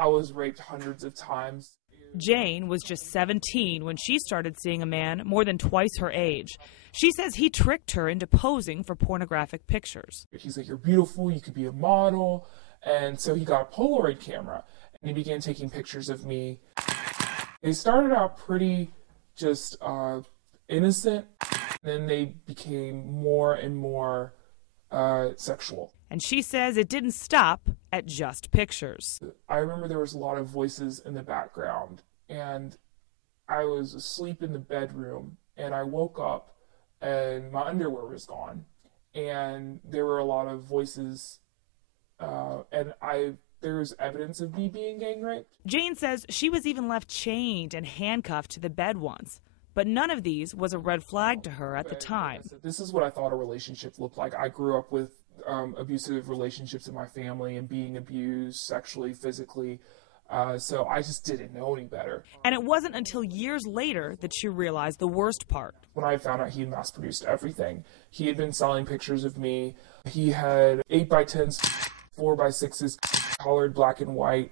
I was raped hundreds of times. Jane was just 17 when she started seeing a man more than twice her age. She says he tricked her into posing for pornographic pictures. He's like, you're beautiful, you could be a model. And so he got a Polaroid camera and he began taking pictures of me. They started out pretty just innocent. Then they became more and more sexual. And she says it didn't stop at just pictures. I remember there was a lot of voices in the background, and I was asleep in the bedroom, and I woke up, and my underwear was gone, and there were a lot of voices, and there was evidence of me being gang raped. Jane says she was even left chained and handcuffed to the bed once. But none of these was a red flag to her at the time. This is what I thought a relationship looked like. I grew up with abusive relationships in my family and being abused sexually, physically. So I just didn't know any better. And it wasn't until years later that she realized the worst part. When I found out he had mass-produced everything, he had been selling pictures of me. He had 8x10s, 4x6s, colored black and white,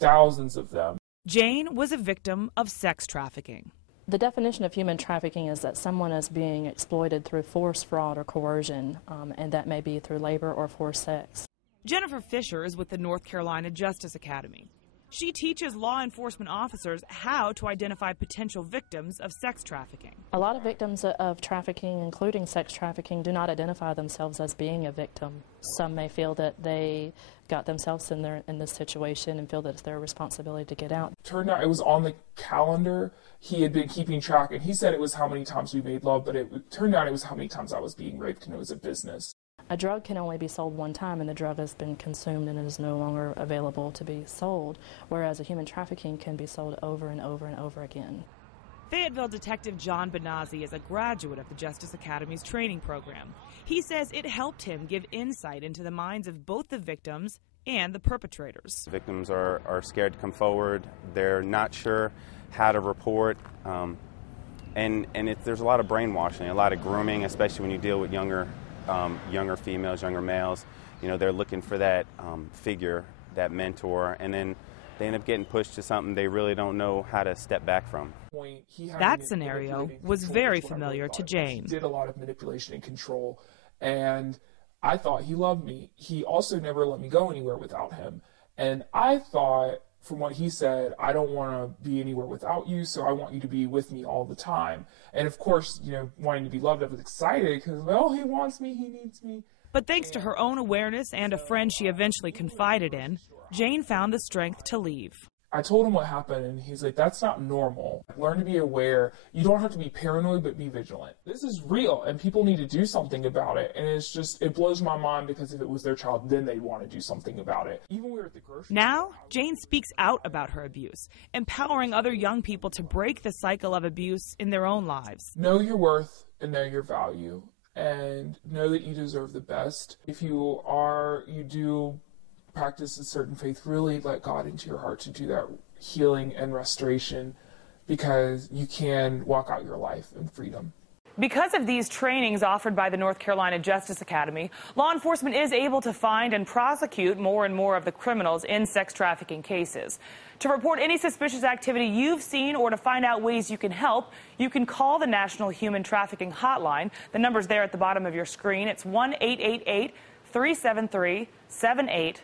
thousands of them. Jane was a victim of sex trafficking. The definition of human trafficking is that someone is being exploited through force, fraud, or coercion, and that may be through labor or forced sex. Jennifer Fisher is with the North Carolina Justice Academy. She teaches law enforcement officers how to identify potential victims of sex trafficking. A lot of victims of trafficking, including sex trafficking, do not identify themselves as being a victim. Some may feel that they got themselves in this situation and feel that it's their responsibility to get out. Turned out it was on the calendar. He had been keeping track, and he said it was how many times we made love, but it turned out it was how many times I was being raped, and it was a business. A drug can only be sold one time, and the drug has been consumed and it is no longer available to be sold, whereas a human trafficking can be sold over and over and over again. Fayetteville Detective John Benazzi is a graduate of the Justice Academy's training program. He says it helped him give insight into the minds of both the victims and the perpetrators. Victims are scared to come forward. They're not sure how to report. There's a lot of brainwashing, a lot of grooming, especially when you deal with younger females, younger males. You know, they're looking for that figure, that mentor, and then they end up getting pushed to something they really don't know how to step back from. That scenario was very familiar to Jane. He did a lot of manipulation and control, and I thought he loved me. He also never let me go anywhere without him. And I thought, from what he said, I don't want to be anywhere without you, so I want you to be with me all the time. And of course, you know, wanting to be loved, I was excited because, well, he wants me, he needs me. But thanks to her own awareness and a friend she eventually confided in, Jane found the strength to leave. I told him what happened, and he's like, that's not normal. Learn to be aware. You don't have to be paranoid, but be vigilant. This is real, and people need to do something about it. And it's just, it blows my mind because if it was their child, then they'd want to do something about it. Even when we were at the grocery store. Now, Jane speaks out about her abuse, empowering other young people to break the cycle of abuse in their own lives. Know your worth and know your value, and know that you deserve the best. If you do practice a certain faith, really let God into your heart to do that healing and restoration, because you can walk out your life in freedom. Because of these trainings offered by the North Carolina Justice Academy, law enforcement is able to find and prosecute more and more of the criminals in sex trafficking cases. To report any suspicious activity you've seen or to find out ways you can help, you can call the National Human Trafficking Hotline. The number's there at the bottom of your screen. It's 1-888-373-7888.